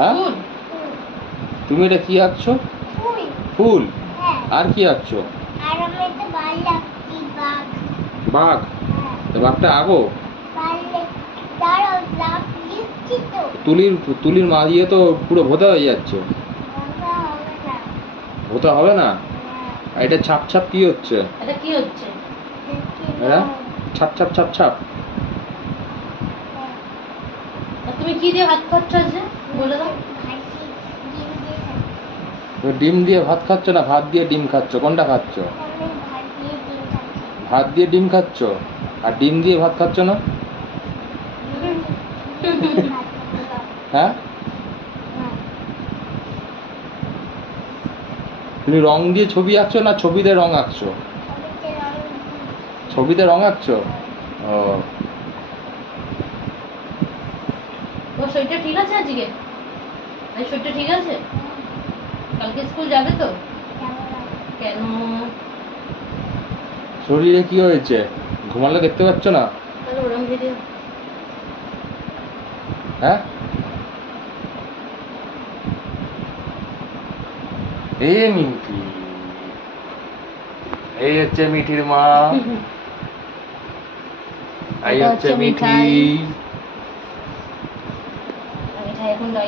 হ্যাঁ, ফুল। তুমি এটা কি আঁকছো? ফুল। ফুল। হ্যাঁ। আর কি আঁকছো? আর আমি একটা বাল আঁকছি, বাঘ। বাঘ। হ্যাঁ। তো বাঘটা আঁকো। বালে দাঁড়াও, লাভ লিখছি তো। তুলির মা দিয়ে তো পুরো ভোতা হয়ে যাচ্ছে। বাবা হবে না। ভোতা হবে না? হ্যাঁ। আর এটা ছাপ ছাপ কি হচ্ছে? এটা কি হচ্ছে? দেখি হ্যাঁ, নাও। ছাপ ছাপ ছাপ ছাপ। হ্যাঁ। আর তুমি কি দিয়ে ভাত খাচ্ছ আজকে বলে দাও। ভাজি, ডিম দিয়ে খাচ্ছি। তুমি ডিম দিয়ে ভাত খাচ্ছ না ভাত দিয়ে ডিম খাচ্ছ? কোনটা খাচ্ছ? আমি ভাত দিয়ে ডিম খাচ্ছি। ভাত দিয়ে ডিম খাচ্ছ আর ডিম দিয়ে ভাত খাচ্ছ না? ডিম দিয়ে ভাত খাচ্ছি। হ্যাঁ, হ্যাঁ। তুমি রং দিয়ে ছবি আঁকছো না ছবিতে রং আঁকছো? ছবিতে রং দিই। ছবিতে রং আঁকছো? ও, ওর শরীরটা ঠিক আছে আজকে? আজ শরীরটা ঠিক আছে? কালকে স্কুল যাবে তো? যাবো না। কেন? শরীরে কি হয়েছে? ঘুমালে দেখতে পাচ্ছ না? তাহলে ওরম ভিডিও। হ্যাঁ, এই মিঠি, এই হচ্ছে মিঠির মা, এই এটা হচ্ছে হচ্ছে মিঠি। মিঠাই। মিঠাই এখন